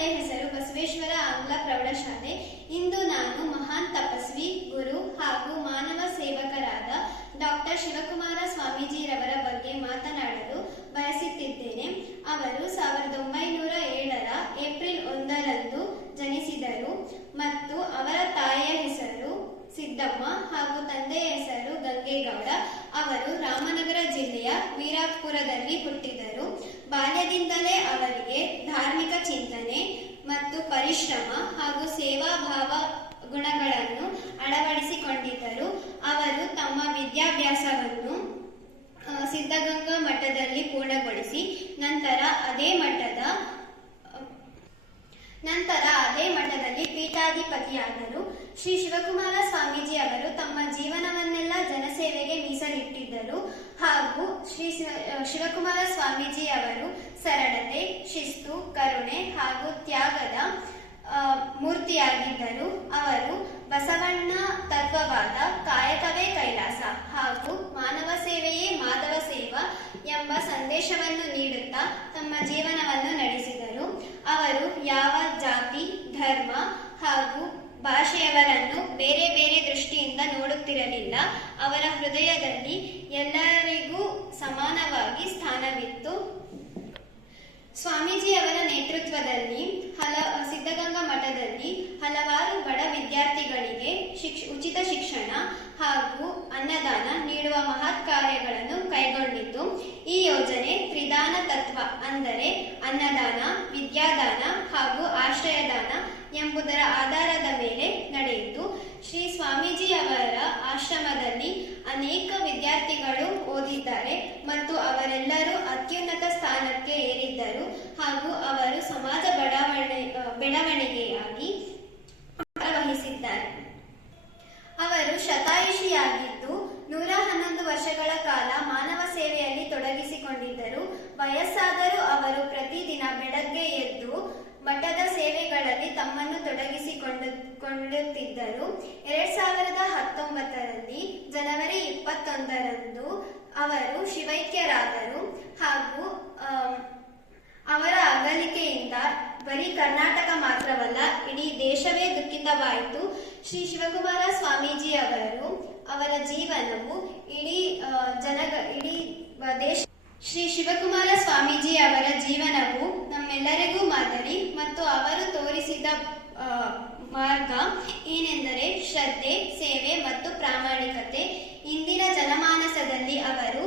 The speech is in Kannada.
ಶಾಲೆಯ ಹೆಸರು ಬಸವೇಶ್ವರ ಆಂಗ್ಲ ಪ್ರೌಢಶಾಲೆ. ಇಂದು ನಾನು ಮಹಾನ್ ತಪಸ್ವಿ, ಗುರು ಹಾಗೂ ಮಾನವ ಸೇವಕರಾದ ಡಾಕ್ಟರ್ ಶಿವಕುಮಾರ ಸ್ವಾಮೀಜಿರವರ ಬಗ್ಗೆ ಮಾತನಾಡಲು ಬಯಸುತ್ತಿದ್ದೇನೆ. ಅವರು 1907 ಏಪ್ರಿಲ್ 1ರಂದು ಜನಿಸಿದರು ಮತ್ತು ಅವರ ತಾಯಿಯ ಹೆಸರು ಸಿದ್ದಮ್ಮ ಹಾಗೂ ತಂದೆಯ ಹೆಸರು ಗಂಗೇಗೌಡ. ಅವರು ರಾಮನಗರ ಜಿಲ್ಲೆಯ ವೀರಾಪುರದಲ್ಲಿ ಹುಟ್ಟಿದರು. ಬಾಲ್ಯದಿಂದಲೇ ಅವರಿಗೆ ಧಾರ್ಮಿಕ ಚಿಂತನೆ ಮತ್ತು ಪರಿಶ್ರಮ ಹಾಗೂ ಸೇವಾಭಾವ ಗುಣಗಳನ್ನು ಅಳವಡಿಸಿಕೊಂಡಿದ್ದರು. ಅವರು ತಮ್ಮ ವಿದ್ಯಾಭ್ಯಾಸವನ್ನು ಸಿದ್ಧಗಂಗಾ ಮಠದಲ್ಲಿ ಪೂರ್ಣಗೊಳಿಸಿ ನಂತರ ಅದೇ ಮಠದಲ್ಲಿ ಪೀಠಾಧಿಪತಿಯಾದರು. ಶ್ರೀ ಶಿವಕುಮಾರ ಸ್ವಾಮೀಜಿ ಅವರು ತಮ್ಮ ಜೀವನವನ್ನೆಲ್ಲ ಜನಸೇವೆಗೆ ಮೀಸಲಿಟ್ಟಿದ್ದರು ಹಾಗೂ ಶ್ರೀ ಶಿವಕುಮಾರ ಸ್ವಾಮೀಜಿ ಅವರು ಸರಳತೆ, ಶಿಸ್ತು, ಕರುಣೆ ಹಾಗೂ ತ್ಯಾಗದ ಮೂರ್ತಿಯಾಗಿದ್ದರು. ಅವರು ಬಸವಣ್ಣ ತತ್ವವಾದ ಕಾಯಕವೇ ಕೈಲಾಸ ಹಾಗೂ ಮಾನವ ಸೇವೆಯೇ ಮಾಧವ ಸೇವಾ ಎಂಬ ಸಂದೇಶವನ್ನು ನೀಡುತ್ತಾ ತಮ್ಮ ಜೀವನವನ್ನು ನಡೆಸಿದರು. ಅವರು ಯಾವ ಜಾತಿ, ಧರ್ಮ ಹಾಗೂ ಭಾಷೆಯವರನ್ನು ಬೇರೆ ಬೇರೆ ದೃಷ್ಟಿಯಿಂದ ನೋಡುತ್ತಿರಲಿಲ್ಲ. ಅವರ ಹೃದಯದಲ್ಲಿ ಎಲ್ಲರಿಗೂ ಸಮಾನವಾಗಿ ಸ್ಥಾನವಿತ್ತು. ಸ್ವಾಮೀಜಿಯವರ ನೇತೃತ್ವದಲ್ಲಿ ಸಿದ್ಧಗಂಗಾ ಮಠದಲ್ಲಿ ಹಲವಾರು ಬಡ ವಿದ್ಯಾರ್ಥಿಗಳಿಗೆ ಉಚಿತ ಶಿಕ್ಷಣ ಹಾಗೂ ಅನ್ನದಾನ ನೀಡುವ ಮಹತ್ ಕಾರ್ಯಗಳನ್ನು ಕೈಗೊಂಡಿತು. ಈ ಯೋಜನೆ ತ್ರಿದಾನ ತತ್ವ ಅಂದರೆ ಅನ್ನದಾನ, ವಿದ್ಯಾದಾನ ಹಾಗೂ ಆಶ್ರಯದಾನ ಎಂಬುದರ ಆಧಾರದ ಮೇಲೆ ನಡೆಯಿತು. ಶ್ರೀ ಸ್ವಾಮೀಜಿ ಅವರ ಆಶ್ರಮದಲ್ಲಿ ಅನೇಕ ವಿದ್ಯಾರ್ಥಿಗಳು ಓದಿದ್ದಾರೆ ಮತ್ತು ಅವರೆಲ್ಲರೂ ಅತ್ಯುನ್ನತ ಸ್ಥಾನಕ್ಕೆ ಏರಿದ್ದರು ಹಾಗೂ ಅವರು ಸಮಾಜ ಬೆಳವಣಿಗೆಯಾಗಿ ವಹಿಸಿದ್ದಾರೆ. ಅವರು ಶತಾಯುಷಿಯಾಗಿದ್ದು 111 ವರ್ಷಗಳ ಕಾಲ ಮಾನವ ಸೇವೆಯಲ್ಲಿ ತೊಡಗಿಸಿಕೊಂಡಿದ್ದರು. ವಯಸ್ಸಾದರೂ ಅವರು ಪ್ರತಿದಿನ ಬೆಳಗ್ಗೆ ಎದ್ದು ಮಠದ ಸೇವೆಗಳಲ್ಲಿ ತಮ್ಮನ್ನು ತೊಡಗಿಸಿಕೊಳ್ಳುತ್ತಿದ್ದರು. 2019ರಲ್ಲಿ ಜನವರಿ 21ರಂದು ಅವರು ಶಿವೈಕ್ಯರಾದರು ಹಾಗೂ ಅವರ ಅಗಲಿಕೆಯಿಂದ ಬರೀ ಕರ್ನಾಟಕ ಮಾತ್ರವಲ್ಲ, ಇಡೀ ದೇಶವೇ ದುಃಖಿತವಾಯಿತು. ಶ್ರೀ ಶಿವಕುಮಾರ ಸ್ವಾಮೀಜಿ ಅವರ ಜೀವನವು ಶ್ರೀ ಶಿವಕುಮಾರ ಸ್ವಾಮೀಜಿ ಅವರ ಜೀವನವು ನಮ್ಮೆಲ್ಲರಿಗೂ ಮಾದರಿ ಮತ್ತು ಅವರು ತೋರಿಸಿದ ಮಾರ್ಗ ಏನೆಂದರೆ ಶ್ರದ್ಧೆ, ಸೇವೆ ಮತ್ತು ಪ್ರಾಮಾಣಿಕತೆ. ಇಂದಿನ ಜನಮಾನಸದಲ್ಲಿ ಅವರು